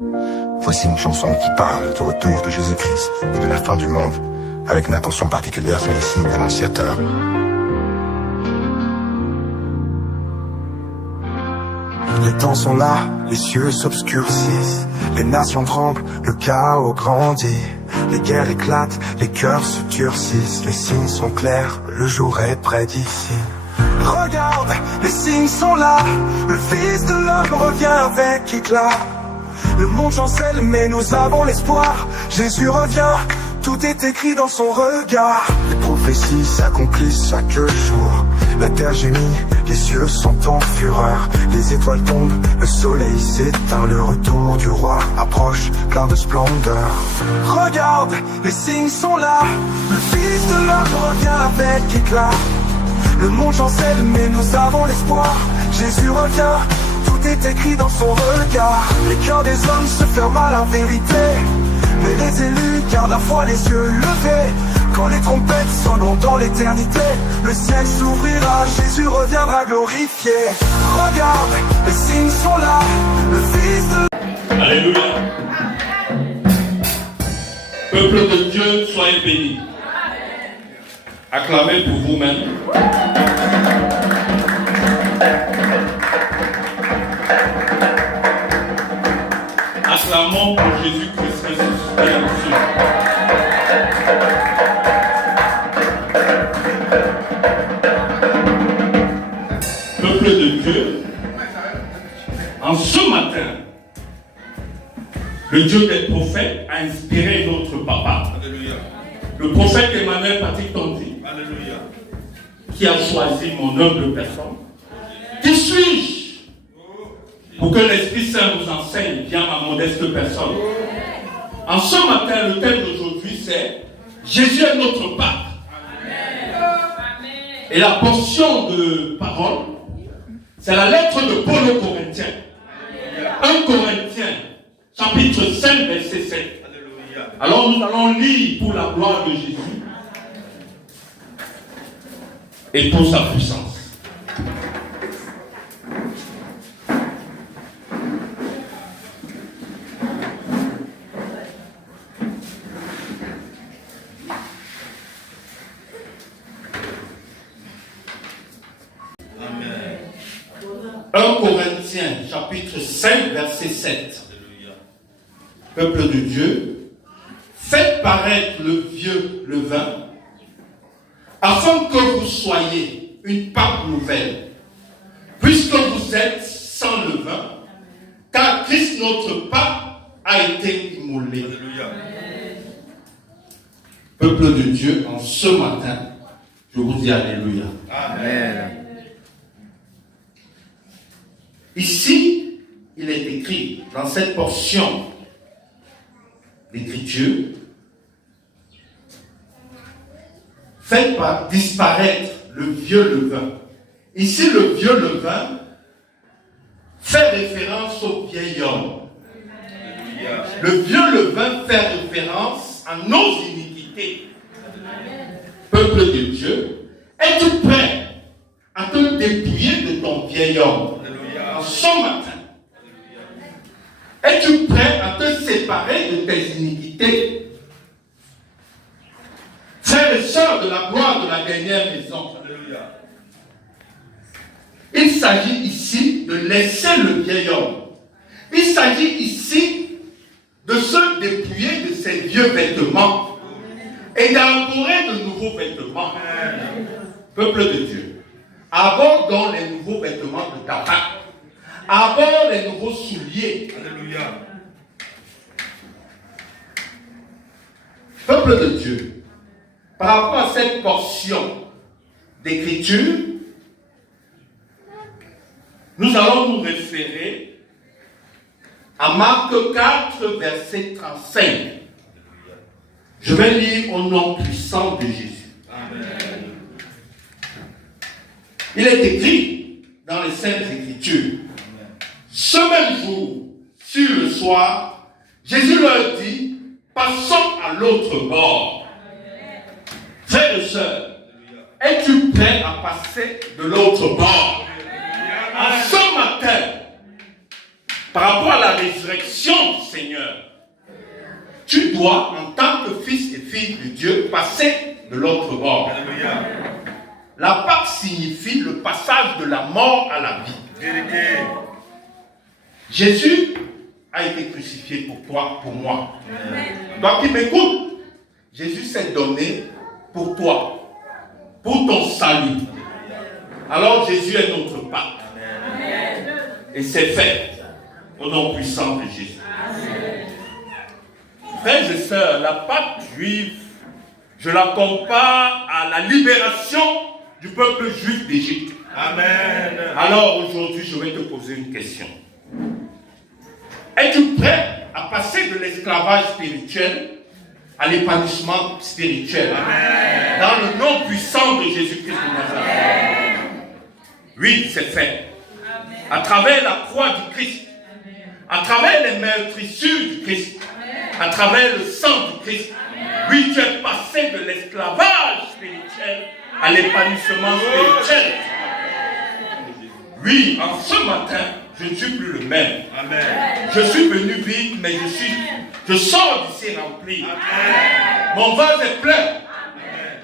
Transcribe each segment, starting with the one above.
Voici une chanson qui parle du retour de Jésus-Christ et de la fin du monde, avec une attention particulière sur les signes annonciateurs. Les temps sont là, les cieux s'obscurcissent, les nations tremblent, le chaos grandit. Les guerres éclatent, les cœurs se durcissent, les signes sont clairs, le jour est près d'ici. Regarde, les signes sont là, le Fils de l'homme revient avec éclat. Le monde chancelle mais nous avons l'espoir, Jésus revient, tout est écrit dans son regard. Les prophéties s'accomplissent chaque jour, la terre gémit, les cieux sont en fureur. Les étoiles tombent, le soleil s'éteint, le retour du roi approche, plein de splendeur. Regarde, les signes sont là, le Fils de l'homme revient avec éclat. Le monde chancelle mais nous avons l'espoir, Jésus revient, tout est écrit dans son regard. Les cœurs des hommes se ferment à la vérité, mais les élus gardent la foi les yeux levés. Quand les trompettes sonneront dans l'éternité, le ciel s'ouvrira, Jésus reviendra glorifié. Regarde, les signes sont là, le Fils de... Alléluia. Peuple de Dieu, soyez bénis. Acclamez pour vous-même. Acclamons pour Jésus-Christ ressuscité en Peuple de Dieu, en ce matin, le Dieu des prophètes a inspiré notre papa. Alléluia. Le prophète Emmanuel Patrick Tondi, alléluia, qui a choisi mon humble personne. Qui suis-je pour que l'Esprit Saint vous enseigne bien ma modeste personne? En ce matin, le thème d'aujourd'hui, c'est Jésus est notre Pâque. Et la portion de parole, c'est la lettre de Paul aux Corinthiens. 1 Corinthiens, chapitre 5, verset 7. Alors nous allons lire pour la gloire de Jésus et pour sa puissance. Amen. 1 Corinthiens, chapitre 5, verset 7. Peuple de Dieu, faites paraître le vieux levain, afin que vous soyez une Pâque nouvelle, puisque vous êtes sans levain, car Christ notre Pâque a été immolé. Alléluia. Peuple de Dieu, en ce matin, je vous dis Alléluia. Amen. Ici, il est écrit dans cette portion d'Écriture, faites disparaître le vieux levain. Ici, le vieux levain fait référence au vieil homme. Le vieux levain fait référence à nos iniquités. Peuple de Dieu, es-tu prêt à te dépouiller de ton vieil homme en ce matin? Es-tu prêt à te séparer de tes iniquités? Frères et sœurs de la gloire de la dernière maison, il s'agit ici de laisser le vieil homme. Il s'agit ici de se dépouiller de ses vieux vêtements et d'arborer de nouveaux vêtements. Peuple de Dieu, abordons les nouveaux vêtements de ta part. Aborde les nouveaux souliers. Alléluia. Peuple de Dieu, par rapport à cette portion d'écriture, nous allons nous référer à Marc 4, verset 35. Je vais lire au nom puissant de Jésus. Amen. Il est écrit dans les Saintes Écritures. Ce même jour, sur le soir, Jésus leur dit, passons à l'autre bord. Frères et sœurs, es-tu prêt à passer de l'autre bord? En ce matin, par rapport à la résurrection du Seigneur, tu dois, en tant que fils et fille de Dieu, passer de l'autre bord. Alléluia. La Pâque signifie le passage de la mort à la vie. Jésus a été crucifié pour toi, pour moi. Toi qui m'écoutes, Jésus s'est donné pour toi, pour ton salut. Alors Jésus est notre Pâque. Et c'est fait au nom puissant de Jésus. Frères et sœurs, la Pâque juive, je la compare à la libération du peuple juif d'Égypte. Amen. Alors aujourd'hui, je vais te poser une question. Es-tu prêt à passer de l'esclavage spirituel à l'épanouissement spirituel? Amen. Dans le nom puissant de Jésus-Christ de Nazareth. Oui, c'est fait. Amen. À travers la croix du Christ, à travers les meurtrissures du Christ, à travers le sang du Christ. Oui, tu es passé de l'esclavage spirituel à l'épanouissement spirituel. Oui, en ce matin, je ne suis plus le même. Amen. Je suis venu vide, mais je sors d'ici rempli. Amen. Mon vase est plein. Amen.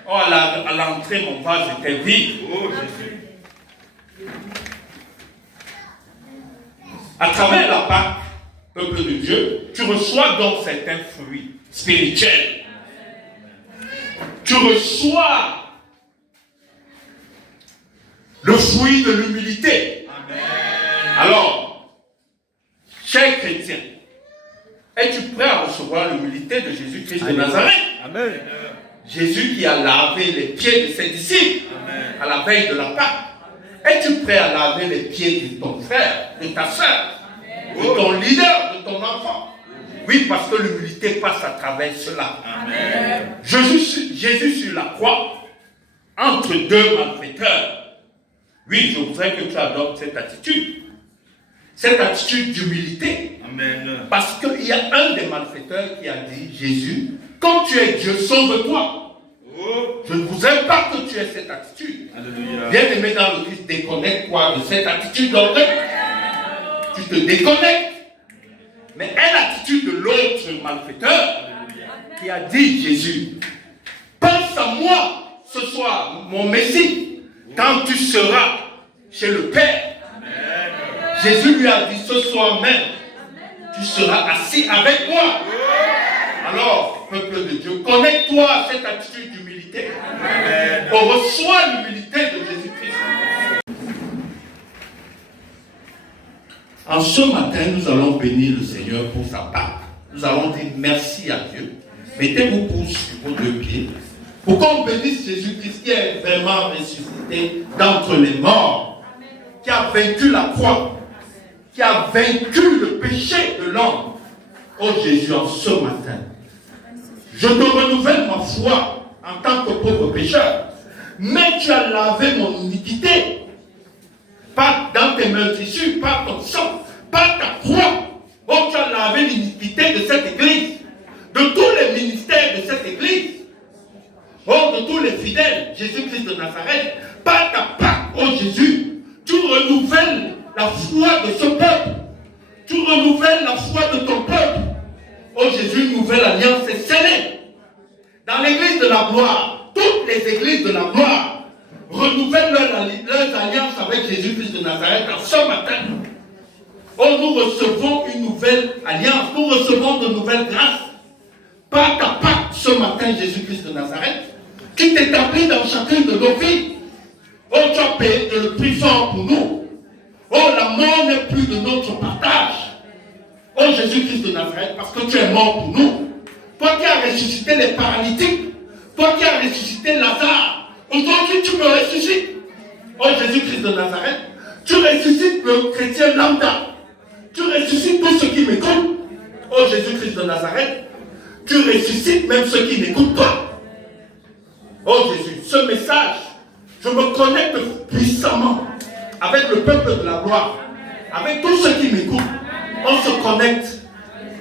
Oh, à l'entrée, mon vase était vide. Oh, Jésus. À travers la Pâque, peuple de Dieu, tu reçois donc certains fruits spirituels. Tu reçois le fruit de l'humilité. Alors, chers chrétiens, es-tu prêt à recevoir l'humilité de Jésus-Christ de Nazareth? Amen. Jésus qui a lavé les pieds de ses disciples. Amen. À la veille de la Pâque. Es-tu prêt à laver les pieds de ton frère, de ta soeur, de ton leader, de ton enfant? Oui, parce que l'humilité passe à travers cela. Amen. Jésus sur la croix, entre deux malfaiteurs. Oui, je voudrais que tu adoptes cette attitude. Cette attitude d'humilité. Amen. Parce qu'il y a un des malfaiteurs qui a dit, Jésus, quand tu es Dieu, sauve-toi. Oh. Je ne voudrais pas que tu aies cette attitude. Bien-aimé dans le Christ, déconnecte-toi de cette attitude d'orgueil. Tu te déconnectes. Mais est l'attitude de l'autre malfaiteur qui a dit, Jésus, pense à moi ce soir, mon Messie, quand tu seras chez le Père. Amen. Jésus lui a dit, ce soir même, tu seras assis avec moi. Alors, peuple de Dieu, connecte-toi à cette attitude d'humilité. On reçoit l'humilité de Jésus-Christ. En ce matin, nous allons bénir le Seigneur pour sa Pâque. Nous allons dire merci à Dieu. Mettez-vous sur vos deux pieds pour qu'on bénisse Jésus-Christ qui est vraiment ressuscité d'entre les morts, qui a vaincu la croix, qui a vaincu le péché de l'homme. Oh Jésus, en ce matin, je te renouvelle ma foi en tant que pauvre pécheur. Mais tu as lavé mon iniquité. Pas dans tes meurtrissures, pas ton sang, pas ta croix. Oh, tu as lavé l'iniquité de cette église, de tous les ministères de cette église. Oh, de tous les fidèles, Jésus-Christ de Nazareth, pas ta Pâque, oh Jésus. Tu renouvelles la foi de ce peuple. Tu renouvelles la foi de ton peuple. Oh Jésus, une nouvelle alliance est scellée. Dans l'église de la gloire, toutes les églises de la gloire renouvellent leurs alliances avec Jésus-Christ de Nazareth en ce matin. Oh, nous recevons une nouvelle alliance, nous recevons de nouvelles grâces. Par ta Pâque ce matin, Jésus-Christ de Nazareth, qui t'établit dans chacune de nos vies. Oh, tu as payé le prix fort pour nous. Oh, la mort n'est plus de notre partage. Oh, Jésus-Christ de Nazareth, parce que tu es mort pour nous. Toi qui as ressuscité les paralytiques, toi qui as ressuscité Lazare, aujourd'hui tu me ressuscites. Oh, Jésus-Christ de Nazareth, tu ressuscites le chrétien lambda. Tu ressuscites tous ceux qui m'écoutent. Oh, Jésus-Christ de Nazareth, tu ressuscites même ceux qui n'écoutent pas. Oh Jésus, ce message, je me connecte puissamment avec le peuple de la gloire, avec tous ceux qui m'écoutent. On se connecte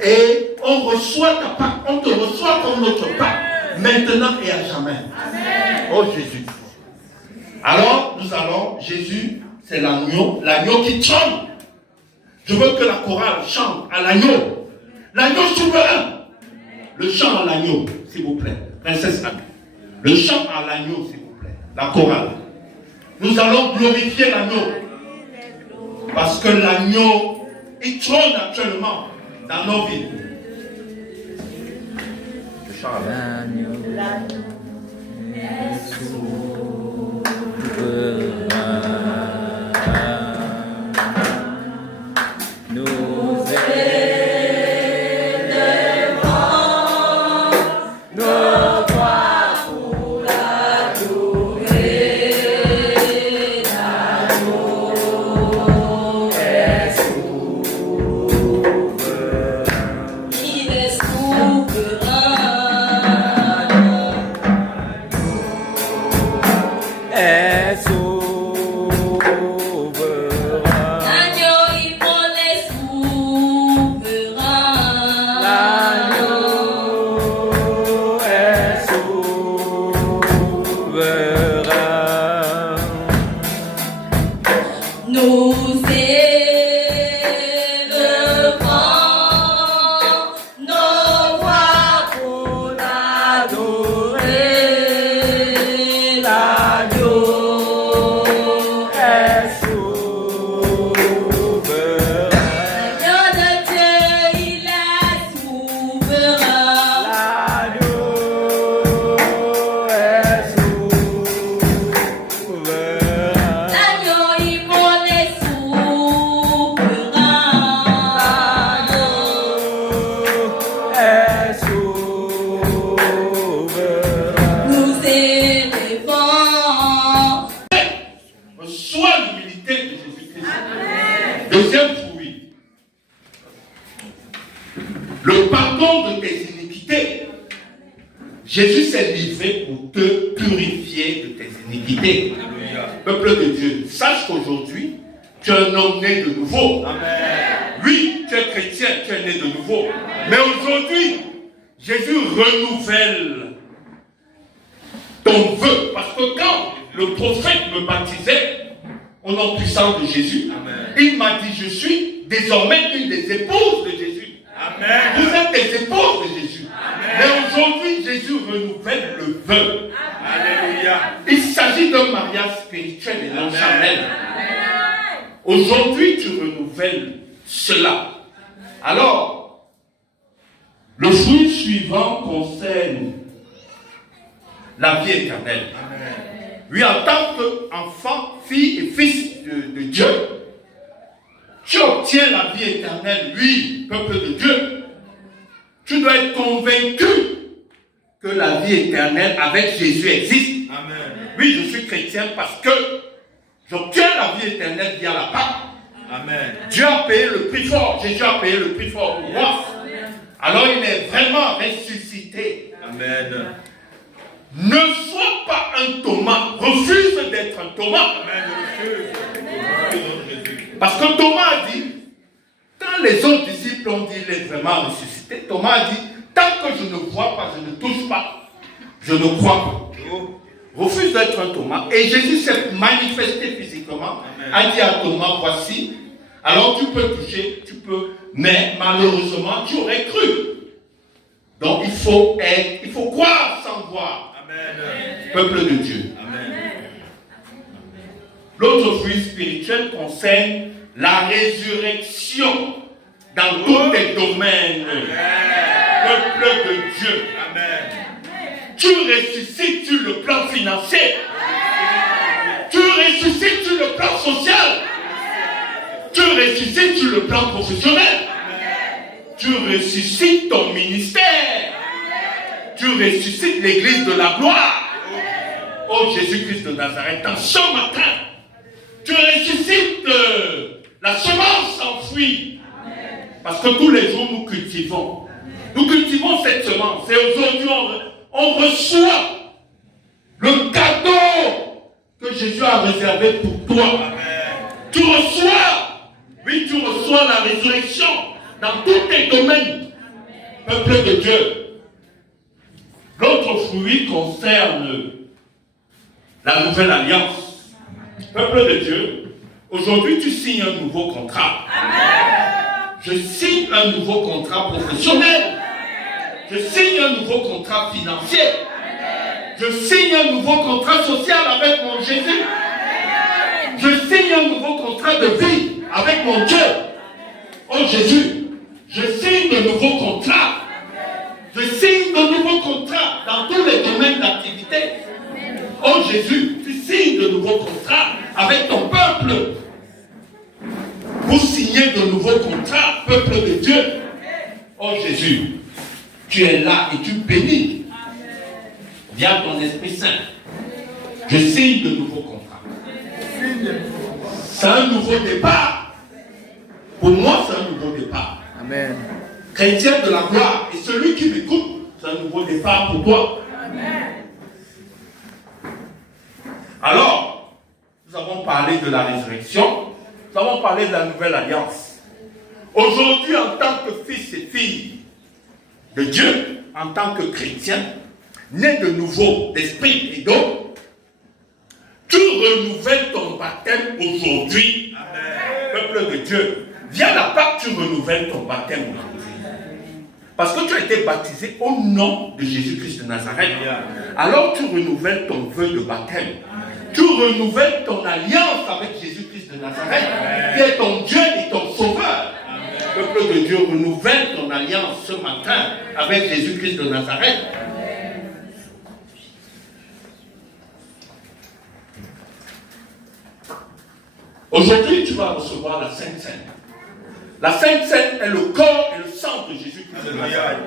et on reçoit ta Pâque, on te reçoit comme notre Pâque, maintenant et à jamais. Oh Jésus. Alors, nous allons, Jésus, c'est l'agneau qui trône. Je veux que la chorale chante à l'agneau. L'agneau souverain. Le chant à l'agneau, s'il vous plaît. Princesse Anne. Le chant à l'agneau, s'il vous plaît. La chorale. Nous allons glorifier l'agneau. Parce que l'agneau, il trône actuellement dans nos vies. Le chant à l'agneau. Deuxième fruit, le pardon de tes iniquités. Jésus s'est livré pour te purifier de tes iniquités. Peuple de Dieu, sache qu'aujourd'hui, tu es un homme né de nouveau. Amen. Oui, tu es chrétien, tu es né de nouveau. Amen. Mais aujourd'hui, Jésus renouvelle ton vœu. Parce que quand le prophète me baptisait, au nom puissant de Jésus, amen, il m'a dit, je suis désormais une des épouses de Jésus. Amen. Vous êtes des épouses de Jésus. Amen. Mais aujourd'hui, Jésus renouvelle le vœu. Alléluia. Il s'agit d'un mariage spirituel et non charnel. Aujourd'hui, tu renouvelles cela. Alors, le fruit suivant concerne la vie éternelle. Amen. Oui, en tant qu'enfant, fille et fils de Dieu, tu obtiens la vie éternelle. Oui, peuple de Dieu, tu dois être convaincu que la vie éternelle avec Jésus existe. Amen. Oui, je suis chrétien parce que j'obtiens la vie éternelle via la Pâque. Amen. Dieu a payé le prix fort. Jésus a payé le prix fort pour moi. Alors il est vraiment ressuscité. Amen. Ne sois pas un Thomas. Refuse d'être un Thomas. Amen. Parce que Thomas a dit, quand les autres disciples ont dit qu'il est vraiment ressuscité, Thomas a dit, tant que je ne vois pas, je ne touche pas, je ne crois pas. Refuse d'être un Thomas. Et Jésus s'est manifesté physiquement. Amen. A dit à Thomas, voici. Alors tu peux toucher, tu peux, mais malheureusement tu aurais cru. Donc il faut croire sans voir. Amen. Peuple de Dieu. Amen. L'autre fruit spirituel concerne la résurrection dans tous les domaines. Amen. Peuple de Dieu. Amen. Tu ressuscites sur le plan financier. Amen. Tu ressuscites sur le plan social. Tu ressuscites sur le plan professionnel. Amen. Tu ressuscites ton ministère. Amen. Tu ressuscites l'église de la gloire. Amen. Oh Jésus-Christ de Nazareth, dans ce matin, tu ressuscites la semence enfouie. Amen. Parce que tous les jours nous cultivons. Nous cultivons cette semence. Et aujourd'hui, on reçoit le cadeau que Jésus a réservé pour toi. Amen. Tu reçois. Oui, tu reçois la résurrection dans tous tes domaines. Peuple de Dieu. L'autre fruit concerne la nouvelle alliance. Peuple de Dieu, Aujourd'hui, tu signes un nouveau contrat. Amen. Je signe un nouveau contrat professionnel. Je signe un nouveau contrat financier. Amen. Je signe un nouveau contrat social avec mon Jésus. Amen. Je signe un nouveau contrat de vie avec mon Dieu. Oh Jésus, je signe de nouveaux contrats. Je signe de nouveaux contrats dans tous les domaines d'activité. Oh Jésus, tu signes de nouveaux contrats avec ton peuple. Vous signez de nouveaux contrats, peuple de Dieu. Oh Jésus, tu es là et tu bénis. Via ton Esprit Saint. Je signe de nouveaux contrats. C'est un nouveau départ. Pour moi, c'est un nouveau départ. Amen. Chrétien de la gloire, et celui qui m'écoute, c'est un nouveau départ pour toi. Amen. Alors, nous avons parlé de la résurrection, nous avons parlé de la nouvelle alliance. Aujourd'hui, en tant que fils et fille de Dieu, en tant que chrétien, né de nouveau d'esprit et d'eau, tu renouvelles ton baptême aujourd'hui. Amen. Peuple de Dieu, via la Pâque, tu renouvelles ton baptême aujourd'hui. Parce que tu as été baptisé au nom de Jésus-Christ de Nazareth. Alors tu renouvelles ton vœu de baptême. Tu renouvelles ton alliance avec Jésus-Christ de Nazareth, qui est ton Dieu et ton Sauveur. Le peuple de Dieu, renouvelle ton alliance ce matin avec Jésus-Christ de Nazareth. Aujourd'hui, tu vas recevoir la Sainte Seine. La Sainte Seine est le corps et le sang de Jésus-Christ de Nazareth.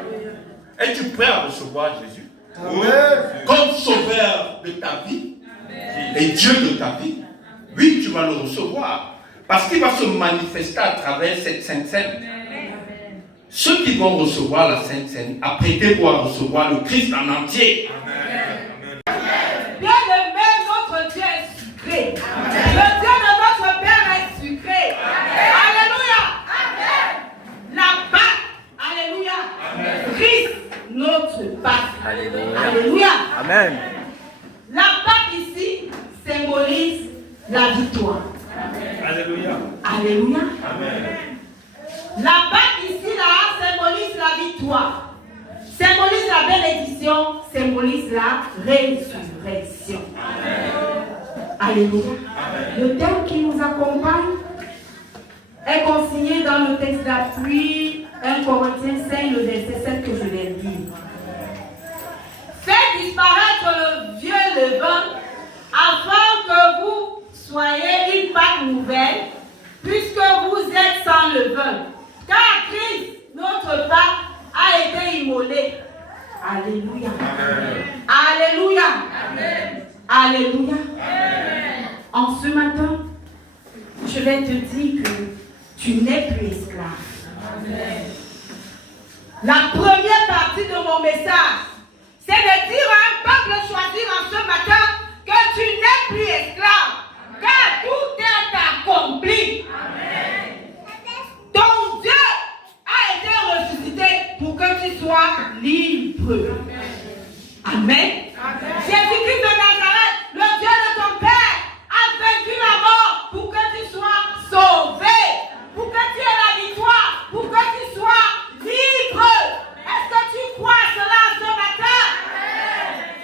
Es-tu prêt à recevoir Jésus? Amen. Comme sauveur de ta vie? Amen. Et Dieu de ta vie? Oui, tu vas le recevoir. Parce qu'il va se manifester à travers cette Sainte Seine. Amen. Ceux qui vont recevoir la Sainte Seine, apprêtez-vous à recevoir le Christ en entier. Amen. Bien-aimé, notre Dieu est sucré. Amen. Le Dieu de notre Père est sucré. Amen. Alléluia. Amen. La Pâque. Alléluia. Amen. Christ, notre Pâque. Alléluia. Alléluia. Amen. La Pâque ici symbolise la victoire. Amen. Alléluia. Alléluia. Amen. La Pâque ici là symbolise la victoire. Symbolise la bénédiction, symbolise la résurrection. Amen. Alléluia. Amen. Le thème qui nous accompagne est consigné dans le texte d'appui 1 Corinthiens 5, le verset 7 que je vais lire. Faites disparaître le vieux levain afin que vous soyez une Pâque nouvelle, puisque vous êtes sans levain. Car Christ, notre Pâque, a été immolé. Alléluia. Amen. Alléluia. Amen. Alléluia. Amen. En ce matin, je vais te dire que tu n'es plus esclave. Amen. La première partie de mon message, c'est de dire à un peuple choisi en ce matin que tu n'es plus esclave. Amen. Car tout est accompli. Amen. Ton Dieu a été ressuscité pour que tu sois libre. Amen. Amen. Jésus-Christ de Nazareth, le Dieu de ton Père, a vaincu la mort pour que tu sois sauvé, pour que tu aies la victoire, pour que tu sois libre. Est-ce que tu crois cela ce matin?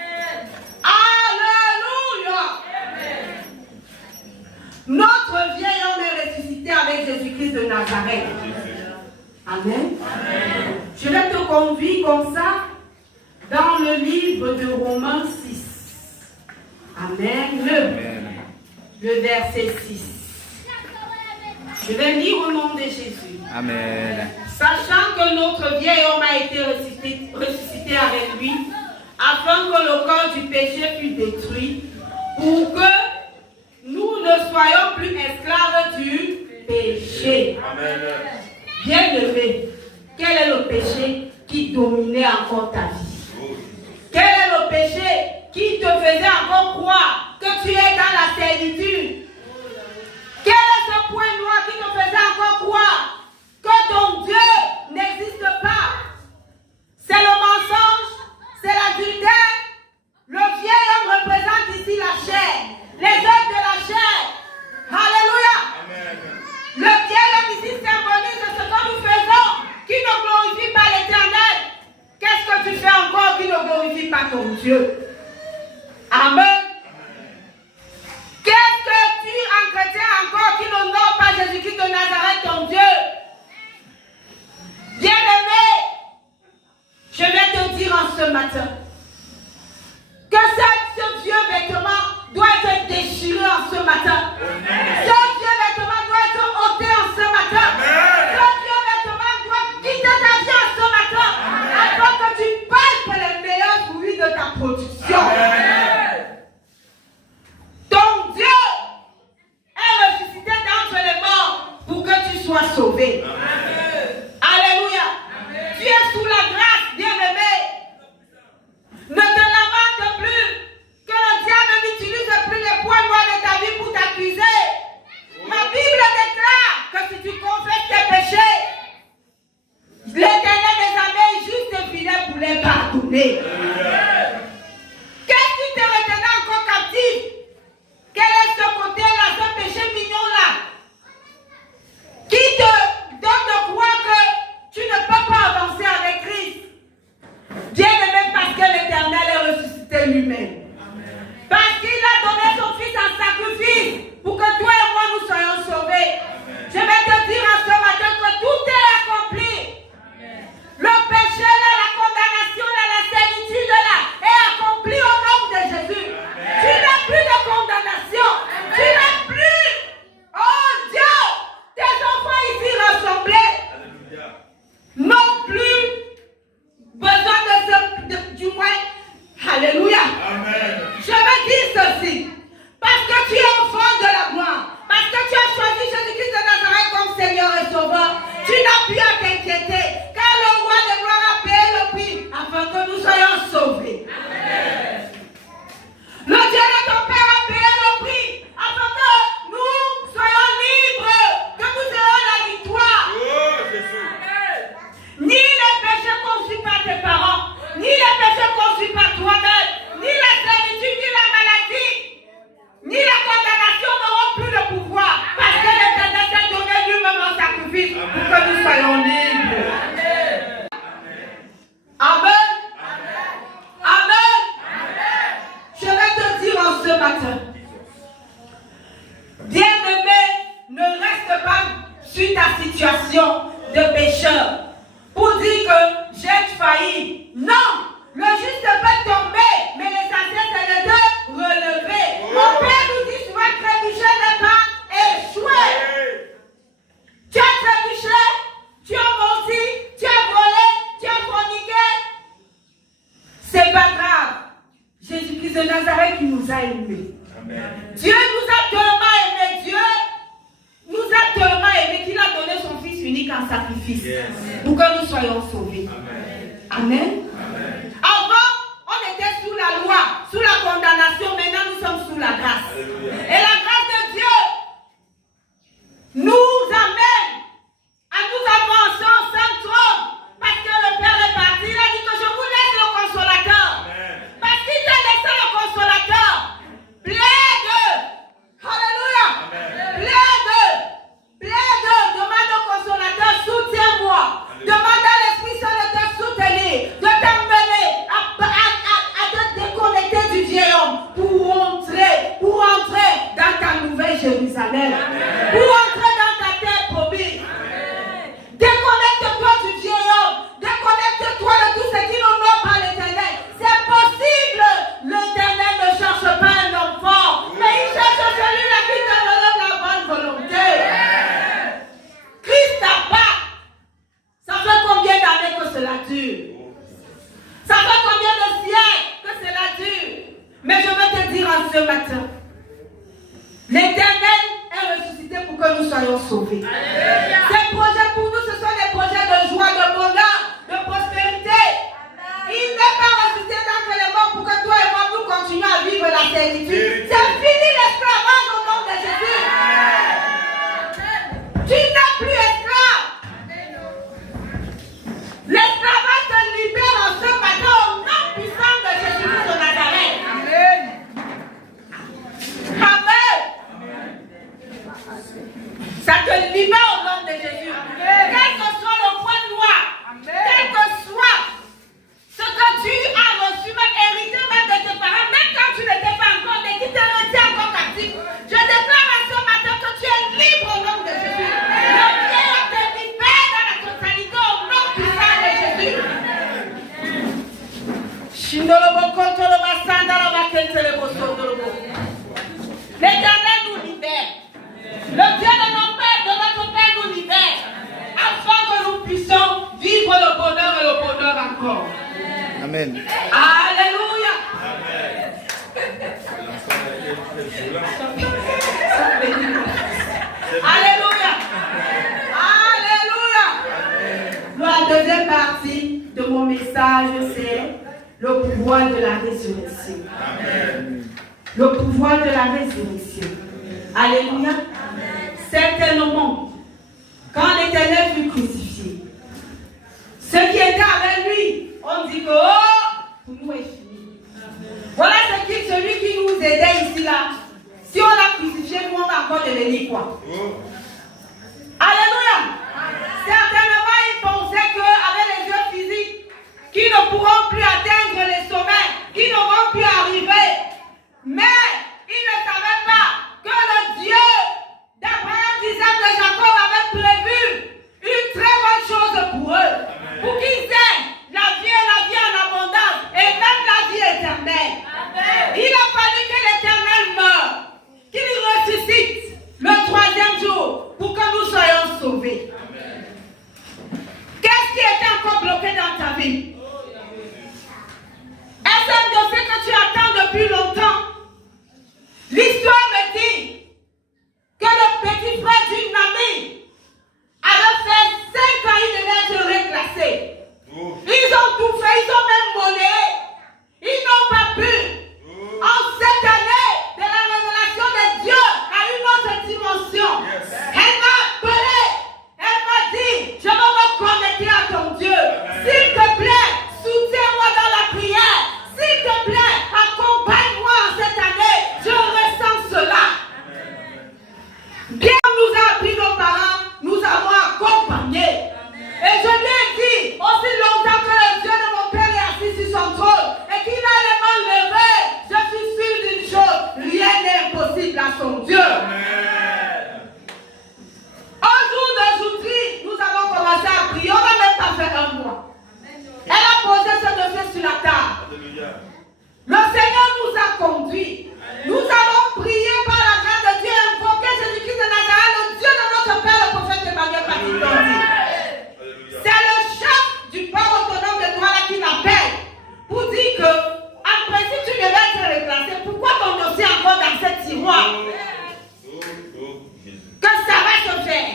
Amen. Alléluia. Amen. Notre vieil homme est ressuscité avec Jésus-Christ de Nazareth. Amen. Amen. Je vais te conduire comme ça dans le livre de Romains 6. Amen. Le verset 6. Je vais lire au nom de Jésus. Amen. Sachant que notre vieil homme a été ressuscité avec lui, afin que le corps du péché fût détruit, pour que nous ne soyons plus esclaves du péché. Amen. Bien-aimé, quel est le péché qui dominait encore ta vie? Quel est le péché qui te faisait encore croire que tu es dans la servitude? Quel est ce point noir qui te faisait encore croire que ton Dieu n'existe pas? C'est le mensonge, c'est l'adultère. Le vieil homme représente ici la chair, les œuvres de la chair. Alléluia. glorifie pas ton Dieu. Amen. Qu'est-ce que tu entretiens encore qui n'honore pas Jésus-Christ de Nazareth, ton Dieu? Bien-aimé, je vais te dire en ce matin que ce vieux vêtement doit être déchiré en ce matin. Ce vieux vêtement doit être ôté en ce matin. Ce vieux vêtement doit quitter ta vie en ce matin. Afin que tu palpes les meilleurs fruits de ta production. Ton Dieu est ressuscité d'entre les morts pour que tu sois sauvé. Alléluia. Tu es sous la grâce, bien-aimé. Ne te lamente plus que le diable n'utilise plus les points noirs de ta vie pour t'accuser. Ma Bible déclare que si tu confesses tes péchés, l'Éternel des armées est juste et fidèle pour les pardonner. Qu'est-ce qui te retenait encore captif? Quel est ce côté-là, ce péché mignon-là, qui te donne de croire que tu ne peux pas avancer avec Christ? Bien-aimé, parce que l'Éternel est ressuscité lui-même. Parce qu'il a donné son Fils en sacrifice pour que toi et moi nous soyons sauvés. Je vais te dire en ce matin que tout est accompli. Le péché là, la condamnation là, la servitude là est accompli au nom de Jésus. Tu n'as plus de condamnation. Tu n'as plus, oh Dieu, tes enfants ici rassemblés n'ont plus besoin du moins. Alléluia. Amen. Je veux dire ceci. Parce que tu es enfant de la gloire. Parce que tu as choisi Jésus-Christ de Nazareth comme Seigneur et Sauveur. Tu n'as plus à t'inquiéter. Car le roi de gloire a payé le prix afin que nous soyons sauvés. Amen. Le Dieu de ton Père a payé le prix afin que nous soyons libres. Que nous ayons la victoire. Oh, Jésus. Ni les péchés conçus par tes parents, ni les péchés conçus par toi-même, ni la servitude, ni la maladie, ni la condamnation n'auront plus de pouvoir. Parce que l'Éternel t'a donné lui-même un sacrifice pour que nous soyons libres. Amen. Amen. Je vais te dire en ce matin, bien-aimé, ne reste pas sur ta situation de pécheur pour dire que j'ai failli. Non, le juste peut tomber, mais l'essentiel c'est de te relever. Mon Père nous dit souvent trébucher n'est pas échouer. Tu as trébuché, tu as menti, tu as volé, tu as forniqué. C'est pas grave. Jésus-Christ de Nazareth qui nous a aimés. Dieu nous a tellement aimés. Dieu nous a tellement aimés qu'il a donné son Fils unique en sacrifice pour que nous soyons sauvés. Amen. Avant, on était sous la loi, sous la condamnation. Maintenant, nous sommes sous la grâce. Et la grâce de Dieu nous amène à nous avancer sans trompe. Parce que le Père est parti. Il a dit que je vous laisse le consolateur. Parce qu'il t'a laissé le consolateur. Plaide. Alléluia. Plaide. Demande au consolateur, soutiens-moi. Demande à l'Esprit Saint de te soutenir, de te L'Éternel nous libère. Le Dieu de nos pères, de notre Père nous libère. Afin que nous puissions vivre le bonheur et le bonheur encore. Amen. Alléluia. Alléluia. Alléluia. La deuxième partie de mon message, c'est le pouvoir de la résurrection. Amen. Le pouvoir de la résurrection. Alléluia. Certainement, quand l'Éternel fut crucifié, ceux qui étaient avec lui, on dit que pour nous est fini. Voilà celui qui nous aidait ici là. Si on l'a crucifié, nous on va encore devenir quoi? Alléluia. Certainement, ils pensaient qu'avec les yeux physiques, qui ne pourront plus atteindre les sommets, qui n'auront plus arriver. Mais ils ne savaient pas que le Dieu d'Abraham, d'Isaac, de Jacob avait prévu une très bonne chose pour eux. Pour qu'ils aient la vie en abondance et même la vie éternelle. Il a fallu que l'Éternel meure, qu'il ressuscite le troisième jour pour que nous soyons sauvés. Qu'est-ce qui était encore bloqué dans ta vie? Est-ce un dossier que tu attends depuis longtemps? L'histoire me dit que le petit frère d'une amie avait fait 5 ans, il devait être reclassé. Ils ont tout fait, ils ont même monnaie. Ils n'ont pas pu. En cette année de la révélation de Dieu à une autre dimension, elle m'a appelé, elle m'a dit, je vais me connecter à ton Dieu. S'il te plaît, soutiens-moi dans la prière. S'il te plaît, accompagne-moi en cette année. Je ressens cela. Bien nous a appris nos parents, nous avons accompagné. Et je lui ai dit, aussi longtemps que le Dieu de mon Père est assis sur son trône et qu'il a les mains levées, je suis sûr d'une chose, rien n'est impossible à son Dieu. Au jour d'aujourd'hui, nous avons commencé à prier, on n'a même pas fait un mois. Elle a posé ce dossier sur la table. Le Seigneur nous a conduits. Nous avons prié par la grâce de Dieu, invoqué Jésus-Christ de Nazareth, le Dieu de notre Père, le prophète Emmanuel Patrick. C'est le chef du port autonome de Douala qui m'appelle pour dire que, après si tu devais être replacé, pourquoi ton dossier est encore dans ce tiroir? Que ça va se faire.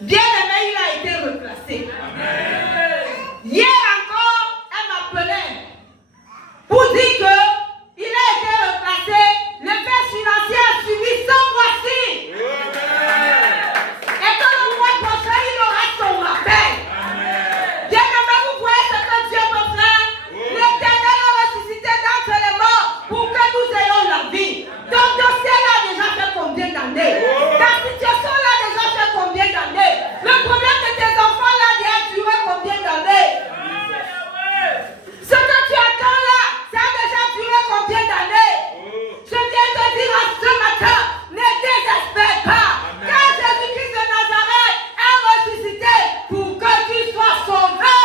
Bien aimé, il a été replacé. Hier encore, elle m'appelait pour dire que il a été replacé, le fait financier a suivi ce mois-ci. Et que le mois prochain, il aura son rappel. Bien aimé, vous voyez ce que Dieu peut faire. L'Éternel a ressuscité d'entre les morts pour que nous ayons la vie. Ton dossier-là a déjà fait combien d'années? Ta situation-là a déjà fait combien d'années? Le problème de tes enfants-là a duré combien d'années? Ce que tu attends là, ça a déjà duré combien d'années? Je viens te dire ce matin, ne désespère pas. Car Jésus-Christ de Nazareth est ressuscité pour que tu sois sauvé.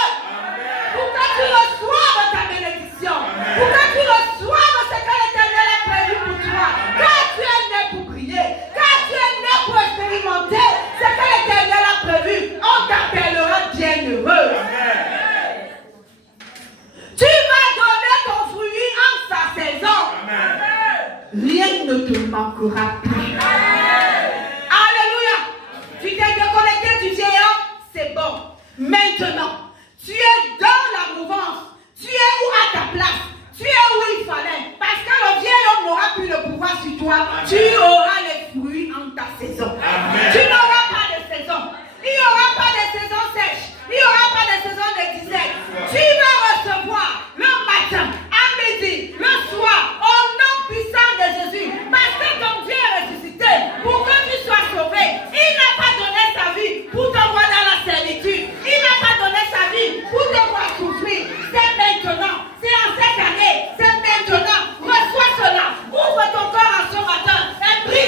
Pour que tu reçoives ta bénédiction. Pour que tu reçoives ce que l'Éternel a prévu pour toi. Car tu es né pour prier. Car tu es né pour expérimenter ce que l'Éternel a prévu. On t'appellera bienheureux. Tu vas donner ton fruit en sa saison. Rien ne te manquera plus. Alléluia. Tu t'es déconnecté du vieillard, c'est bon. Maintenant, tu es dans la mouvance. Tu es où à ta place? Tu es où il fallait. Parce que le vieil homme n'aura plus le pouvoir sur toi. Tu auras les fruits en ta saison. Tu n'auras pas de saison. Il n'y aura pas de saison sèche. Il n'y aura pas de saison de disette. Tu vas recevoir le matin, à midi, le soir, au nom puissant de Jésus. Parce que ton Dieu est ressuscité pour que tu sois sauvé. Il n'a pas donné sa vie pour te voir dans la servitude. Il n'a pas donné sa vie pour te voir souffrir. C'est maintenant. C'est en cette année. C'est maintenant. Reçois cela. Ouvre ton cœur en ce matin et prie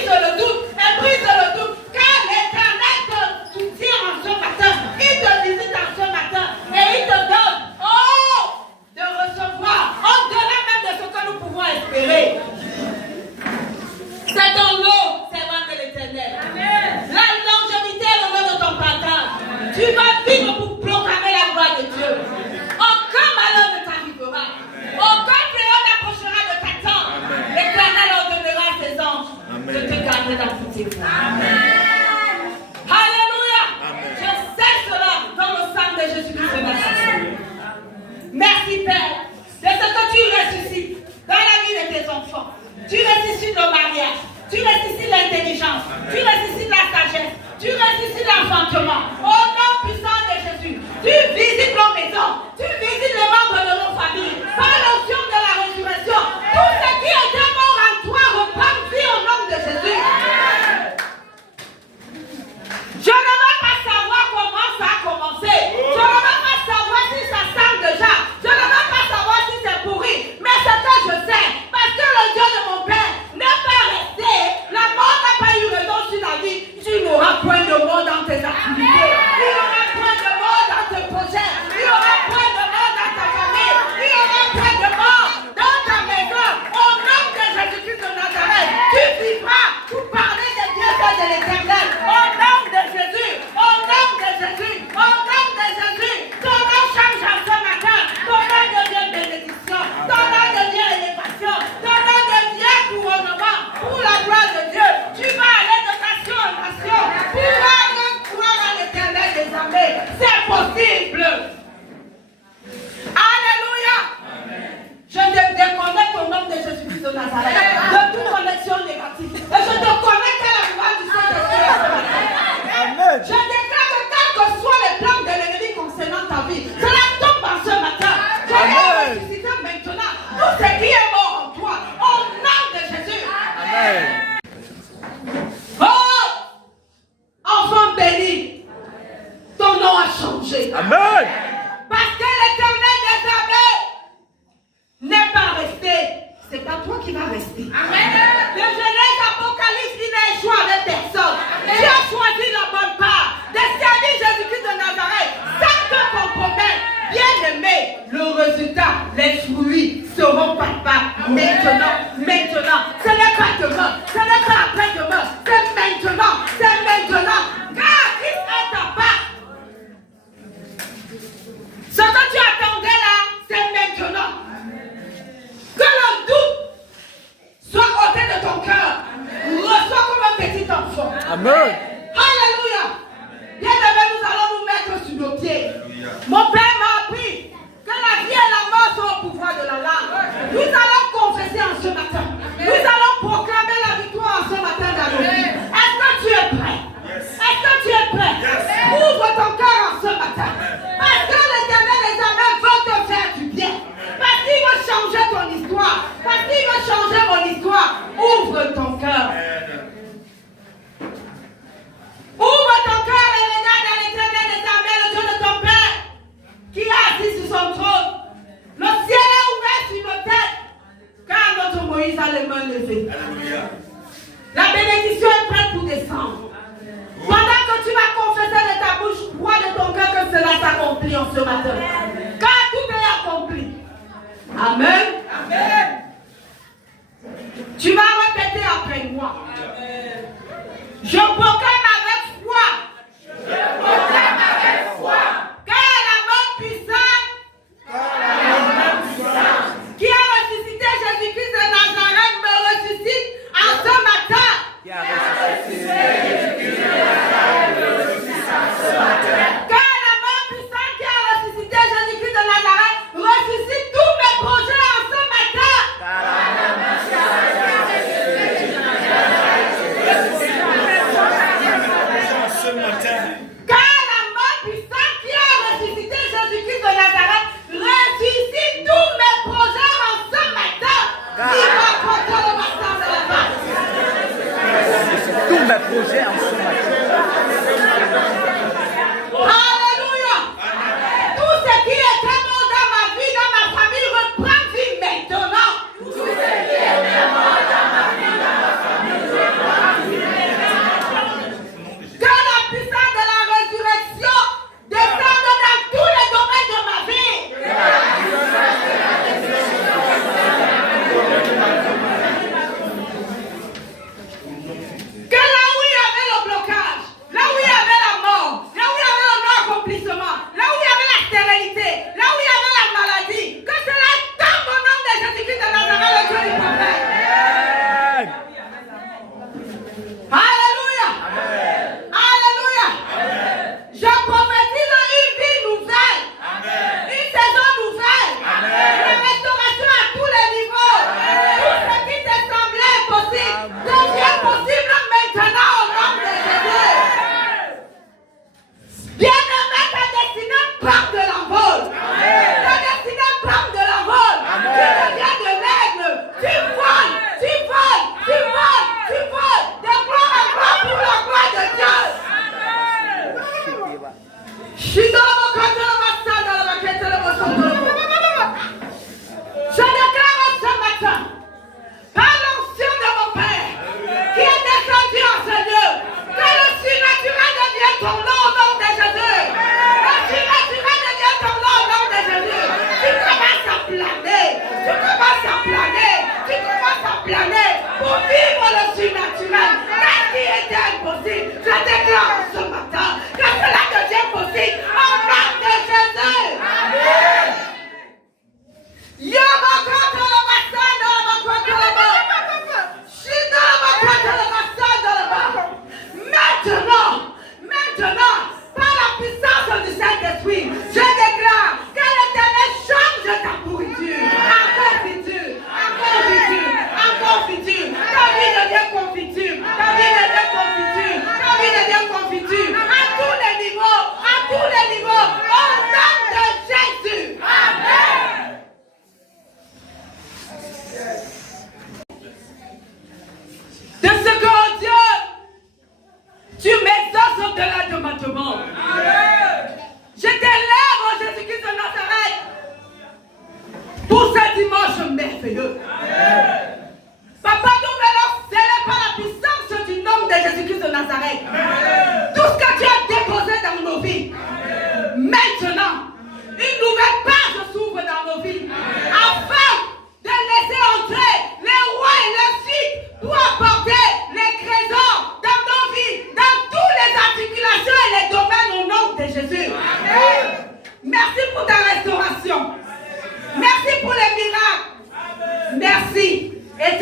bien-aimé, le résultat, les fruits seront papa maintenant. Ce n'est pas demain, ce n'est pas après-demain, c'est maintenant. Car Christ est ta part. Ce que tu attendais là, c'est maintenant. Que le doute soit ôté de ton cœur. Reçois comme un petit enfant. Amen. Alléluia. Bien-aimés, nous allons nous mettre sur nos pieds. Mon Père m'a appris que la vie et la mort sont au pouvoir de la langue. Nous allons confesser en ce matin. Nous allons proclamer la victoire en ce matin dans nos vies. Est-ce que tu es prêt? Est-ce que tu es prêt? Ouvre ton cœur en ce matin. Parce que l'Éternel, les amis veulent te faire du bien. Parce qu'il veut changer ton histoire. Parce qu'il veut changer mon histoire. Ouvre ton cœur. Ouvre ton cœur et regarde à l'Éternel des armées, le Dieu de ton Père, qui est assis sur son trône. Le ciel est ouvert sur nos têtes, car notre Moïse a les mains levées. Alléluia. La bénédiction est prête pour descendre. Pendant que tu vas confesser de ta bouche, crois de ton cœur que cela s'accomplit en ce matin. Car tout est accompli. Amen. Amen. Tu vas répéter après moi. Je proclame avec foi. Que la main puissante qui a ressuscité Jésus-Christ de Nazareth me ressuscite en ce matin. Que la main puissante qui a ressuscité Jésus-Christ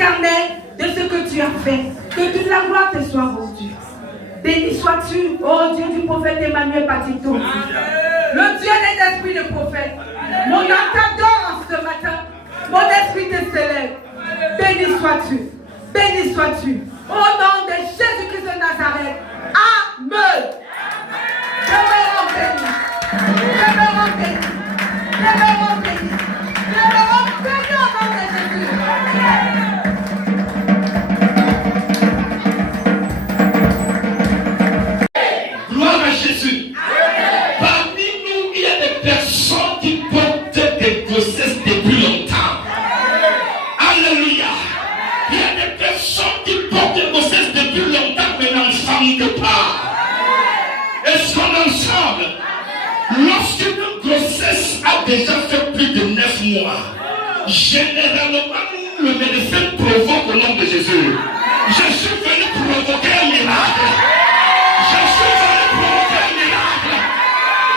Éternel, de ce que tu as fait. Que toute la gloire te soit rendue. Béni sois-tu, ô Dieu du prophète Emmanuel Patito. Le Dieu des esprits de prophète. Mon âme t'adore en ce matin. Mon esprit te célèbre. Béni sois-tu. Béni sois-tu. Au nom de Jésus-Christ de Nazareth. Amen. Je me rends béni. Je me rends béni. Je me rends béni. Je me rends béni au nom de Jésus. Gloire à Jésus. Parmi nous, il y a des personnes qui portent des grossesses depuis longtemps. Alléluia. Il y a des personnes qui portent des grossesses depuis longtemps, mais n'enfantent pas. Est-ce qu'on est ensemble? Lorsqu'une grossesse a déjà fait plus de 9 mois, généralement, le médecin provoque au nom de Jésus. Je suis venu provoquer un miracle. Je suis venu provoquer un miracle.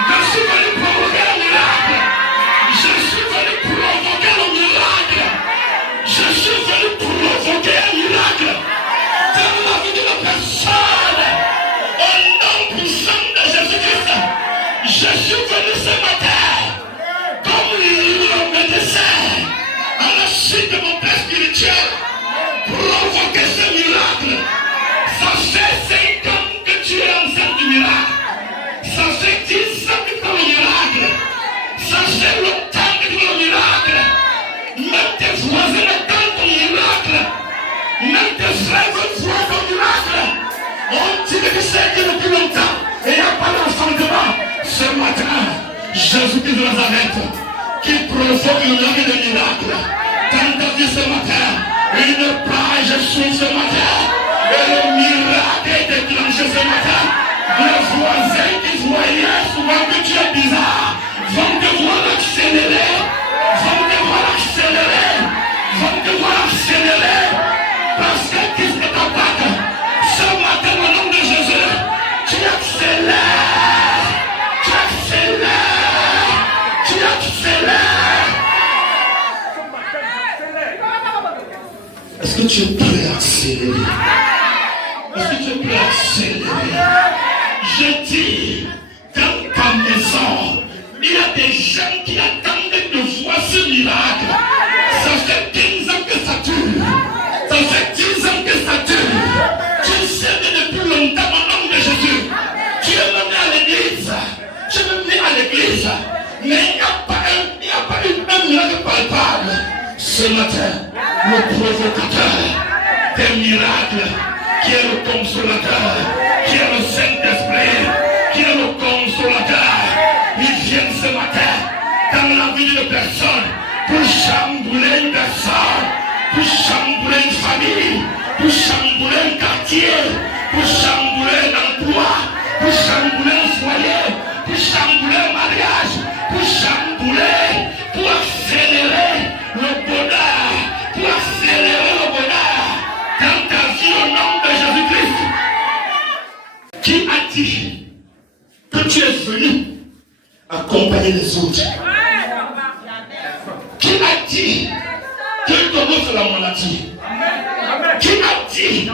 Je suis venu provoquer un miracle. Je suis venu provoquer le miracle. Je suis venu provoquer un miracle dans la vie de la personne. Au nom puissant de Jésus-Christ, je suis venu ce matin comme le médecin à la suite de mon père spirituel provoquer ce miracle. Ça fait 5 ans que tu es enceinte du miracle. Ça fait 10 ans que tu as le miracle. Ça fait longtemps que tu as le miracle. Même tes voisins attendent ton miracle. Même tes frères voient ton miracle. On dit que tu sais que depuis longtemps, et il n'y a pas d'enfantement. Ce matin, Jésus-Christ de Nazareth, qui provoque le miracle des miracles. Dans ta vie ce matin, une page s'ouvre ce matin. Et le miracle est déclenché ce matin. Les voisins qui voyaient souvent que tu es bizarre vont te voir accélérer. Vont te voir accélérer. Vont te voir accélérer. Parce que Christ est en Pâques. Ce matin, au nom de Jésus, tu accélères. Tu accélères. Tu accélères. Est-ce que tu es prêt à accélérer? Est-ce que tu es prêt à accélérer? Je dis, dans ta maison, il y a des gens qui attendent de voir ce miracle. Ça fait 15 ans que ça dure. Ça fait 10 ans que ça dure. Tu sais depuis longtemps au nom de Jésus. Tu es venu à l'église. Tu es venu à l'église. Mais il n'y a pas un miracle palpable. Ce matin, le provocateur des miracles, qui est le consolateur, qui est le Saint-Esprit, qui est le consolateur, il vient ce matin dans la vie d'une personne pour chambouler une personne, pour chambouler une famille, pour chambouler un quartier, pour chambouler un emploi, pour chambouler un foyer, pour chambouler un mariage, pour chambouler, pour accélérer le bonheur, pour accélérer le bonheur dans ta vie au nom de Jésus-Christ. Qui a dit que tu es venu accompagner les autres? Qui a dit que ton lot c'est la maladie? Qui a dit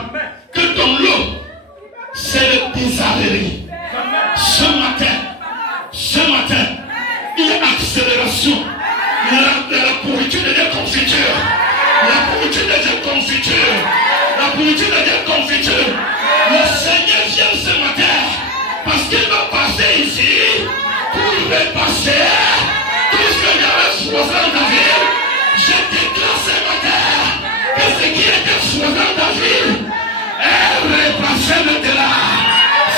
que ton lot c'est le bizarrerie? Ce matin, il y a accélération. La pourriture devient confiture. La pourriture devient confiture. La pourriture devient confiture. Le Seigneur vient ce matin parce qu'il va passer ici pour repasser tout ce que j'avais choisi dans ta ville. Je déclare ce matin que ce qui était choisi dans ta ville est repassé maintenant.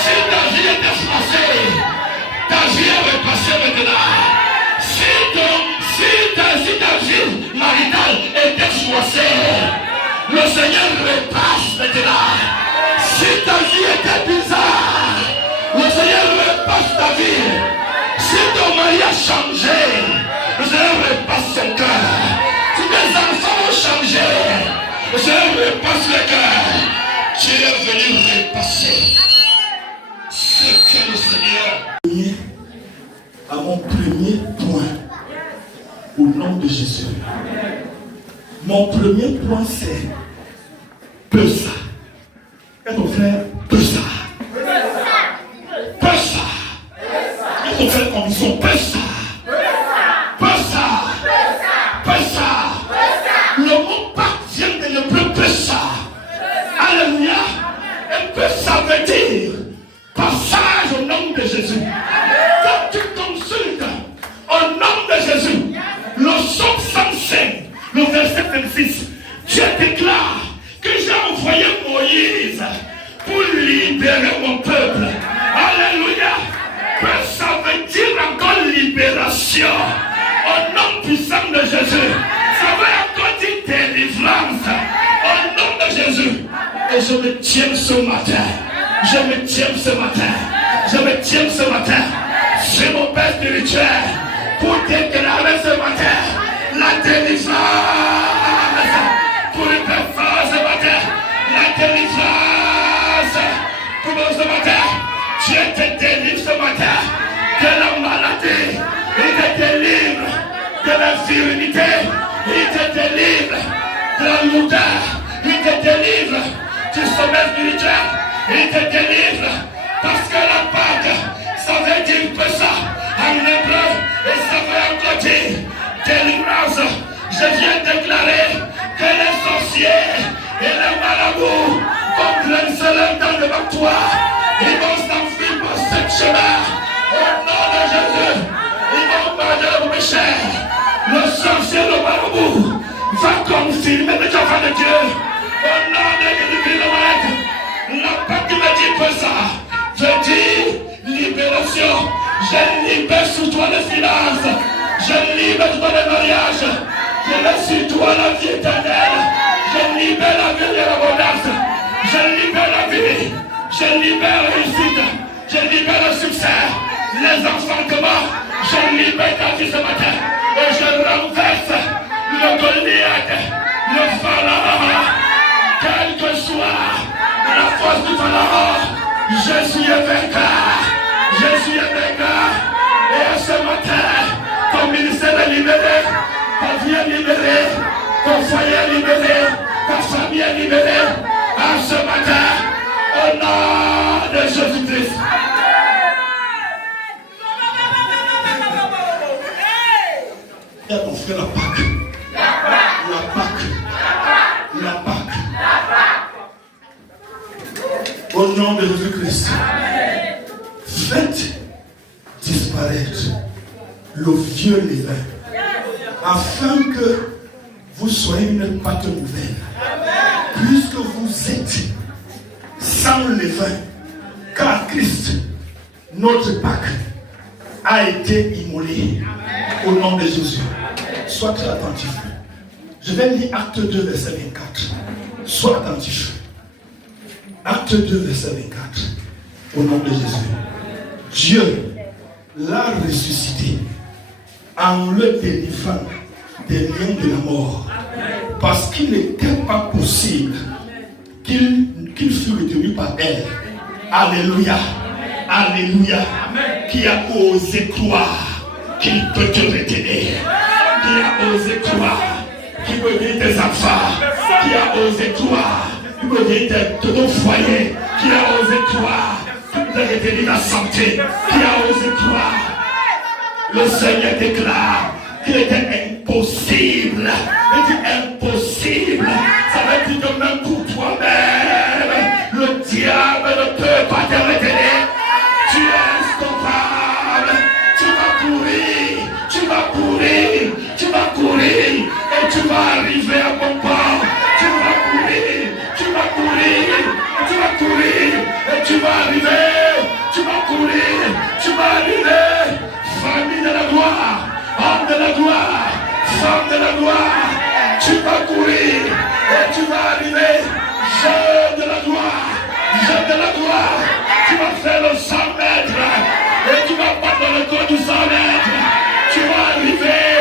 Si ta vie est espacée, ta vie est repassée maintenant. Si ta vie maritale était choisie, le Seigneur repasse maintenant. Si ta vie était bizarre, le Seigneur repasse ta vie. Si ton mari a changé, le Seigneur repasse son cœur. Si tes enfants ont changé, le Seigneur repasse le cœur. Tu es venu repasser ce que le Seigneur. À mon premier point, au nom de Jésus. Mon premier point, c'est peu ça. Et ton frère, peu ça. Peu ça. Et ton frère, condition, peu ça. Peu ça. Peu ça. Le mot pacte vient de l'hébreu peu ça. Alléluia. Et peu ça veut dire passage au nom de Jésus. Quand tu consultes au nom de Jésus, le psaume 105, le verset 26, Dieu déclare que j'ai envoyé Moïse pour libérer mon peuple. Alléluia. Ça veut dire encore libération au nom puissant de Jésus. Ça veut encore dire délivrance au nom de Jésus. Et je me tiens ce matin. Je me tiens ce matin. Je me tiens ce matin. C'est mon père spirituel pour déclarer ce matin la délivrance. Pour le père fort ce matin, la délivrance. Pour ce matin, Dieu te délivre ce matin de la maladie. Il te délivre de la virilité. Il te délivre de la lourdeur. Il te délivre du sommeil spirituel. Il te délivre parce que la Pâque, ça veut dire que ça en hébreu et ça veut encore dire délivrance. Je viens déclarer que les sorciers et les marabouts comprennent cela dans le devant. Ils vont s'enfuir par ce chemin au nom de Jésus. Ils vont manger le péché. Le sorcier, le marabout va confirmer les enfants de Dieu au nom de Jésus. La Pâque me dit que ça, je dis libération. Je libère sur toi les finances. Je libère sur toi les mariages. Je laisse sur toi la vie éternelle. Je libère la vie de l'abondance. Je libère la vie. Je libère la réussite. Je libère le succès. Les enfantements. Je libère ta vie ce matin. Et je renverse le Goliath, le Pharaon. Quel que soit la force du Pharaon, je suis vainqueur. Je suis vainqueur. Et ce matin, ton ministère est libéré, ta vie est libérée, ton foyer est libéré, ta famille est libérée. À ce matin, au nom de Jésus-Christ. Et ton frère, la Pâque. La Pâque. La Pâque. Au nom de Jésus-Christ. Faites disparaître le vieux levain afin que vous soyez une pâte nouvelle. Puisque vous êtes sans levain, car Christ, notre Pâque, a été immolé au nom de Jésus. Sois très attentif. Je vais lire Acte 2, verset 24. Sois attentif. Acte 2, verset 24. Au nom de Jésus. Dieu l'a ressuscité en le délivrant des liens de la mort. Parce qu'il n'était pas possible qu'il fût retenu par elle. Alléluia. Alléluia. Qui a osé croire qu'il peut te retenir. Qui a osé croire qu'il peut venir tes enfants. Qui a osé croire qu'il peut venir ton foyer. Qui a osé croire qu'il peut retenir ta santé. Qui a osé croire. Le Seigneur déclare qu'il était impossible. Il dit impossible. Ça veut dire que même pour toi-même, le diable ne peut pas te retenir. Tu es instoppable. Tu vas courir. Tu vas courir. Tu vas courir. Et tu vas arriver à bon port. Tu vas courir. Tu vas courir. Tu vas courir. Et tu vas arriver. Tu vas courir. Tu vas arriver. Famille de la gloire. Homme de la gloire. Femme de la gloire. Tu vas courir. Et tu vas arriver. Jeune de la gloire. Jeune de la gloire. Tu vas faire le 100 mètres. Et tu vas battre le corps du 100 mètres. Tu vas arriver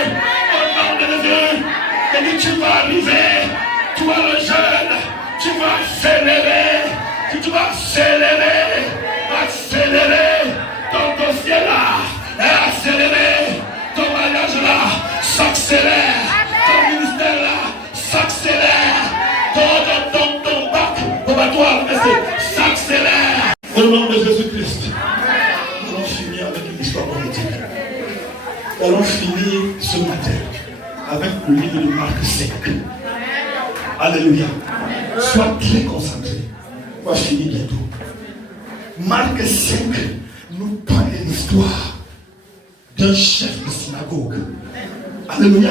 au nom de Dieu. Et dit, tu vas arriver. Toi le jeune. Tu vas accélérer. Tu vas accélérer. Accélérer. Ton dossier là est accéléré. Ton mariage là s'accélère. Ton ministère là Au nom de Jésus-Christ, nous allons finir avec une histoire politique. Nous allons finir ce matin avec le livre de Marc 5. Alléluia. Sois très concentré. On va finir bientôt. Marc 5 nous parle de l'histoire d'un chef de synagogue. Alléluia.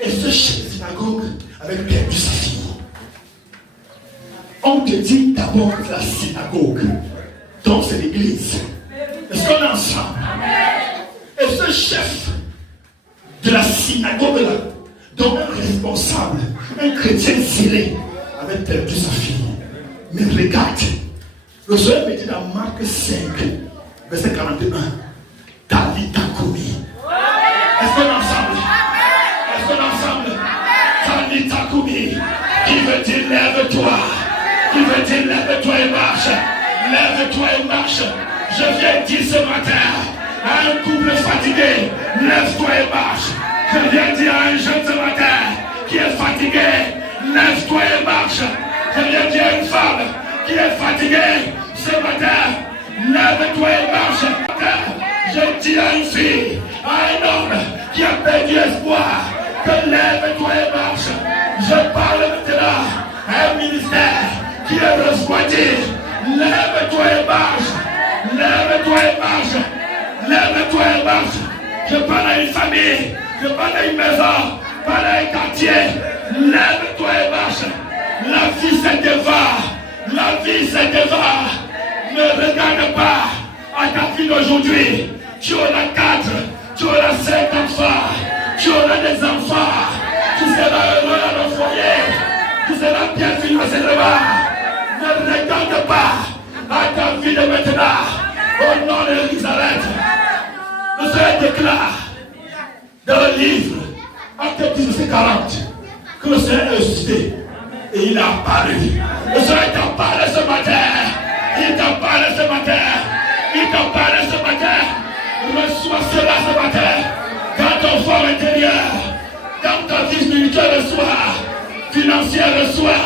Et ce chef de synagogue avait perdu sa fille. On te dit d'abord que la synagogue, donc c'est l'église. Est-ce qu'on est ensemble? Et ce chef de la synagogue là, donc un responsable, un chrétien zélé, avait perdu sa fille. Mais regarde, le Seigneur me dit dans Marc 5, verset 41, Talita Koumi. Est-ce qu'on est ensemble? Est-ce qu'on est ensemble? Talita Koumi, qui veut dire lève-toi. Qui veut dire lève-toi et marche. Lève-toi et marche. Je viens dire ce matin à un couple fatigué, lève-toi et marche. Je viens dire à un jeune ce matin qui est fatigué, lève-toi et marche. Je viens dire à une femme qui est fatiguée ce matin, lève-toi et marche. Je dis à une fille, à un homme qui a perdu espoir, que lève-toi et marche. Je parle maintenant à un ministère qui est refroidi. Lève-toi et marche. Lève-toi et marche. Lève-toi et marche. Je parle à une famille. Je parle à une maison. Je parle à un quartier. Lève-toi et marche. La vie c'est devant. La vie c'est devant. Ne regarde pas à ta vie d'aujourd'hui. Tu auras 4, tu auras 5 enfants. Tu auras des enfants. Tu seras heureux dans le foyer. Tu seras bien financièrement. Ne regarde pas à ta vie de maintenant. Au nom de Élisabeth. Le Seigneur déclare dans le livre, Acte 10, 40, que le Seigneur est ressuscité et il a apparu. Le Seigneur t'a parlé ce matin. Il t'a parlé ce matin. Il t'a parlé ce matin. Reçois cela ce matin. Dans ton fort intérieur, dans ta vie spirituelle, reçois. Financière, reçois.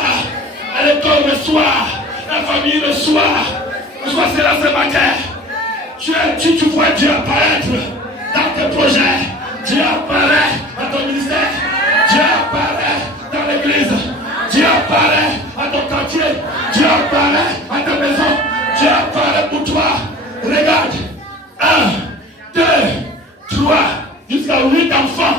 À l'école, reçois. La famille, reçois. Reçois cela ce matin. Tu vois Dieu apparaître dans tes projets. Dieu apparaît dans ton ministère. Dieu apparaît dans l'église. Dieu apparaît à ton quartier. Dieu apparaît à ta maison. Dieu apparaît pour toi. Regarde. 1, 2, 3, jusqu'à 8 enfants